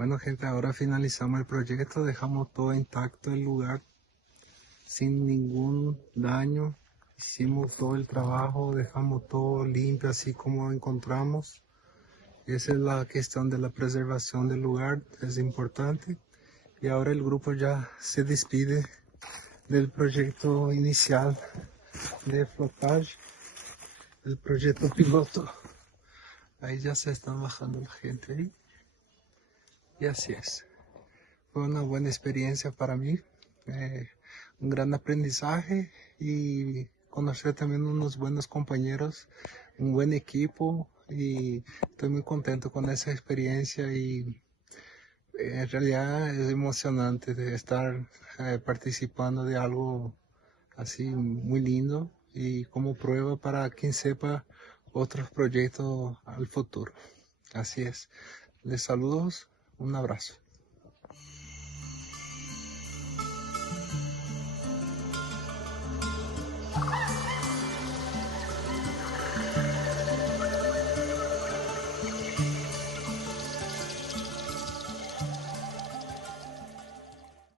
Bueno, gente, ahora finalizamos el proyecto, dejamos todo intacto el lugar, sin ningún daño. Hicimos todo el trabajo, dejamos todo limpio así como encontramos. Esa es la cuestión de la preservación del lugar, es importante. Y ahora el grupo ya se despide del proyecto inicial de flotagem, el proyecto piloto. Ahí ya se están bajando la gente ahí. Y así es. Fue una buena experiencia para mí, un gran aprendizaje y conocer también unos buenos compañeros, un buen equipo, y estoy muy contento con esa experiencia y en realidad es emocionante de estar participando de algo así muy lindo y como prueba para quien sepa otros proyectos al futuro. Así es. Les saludos, un abrazo.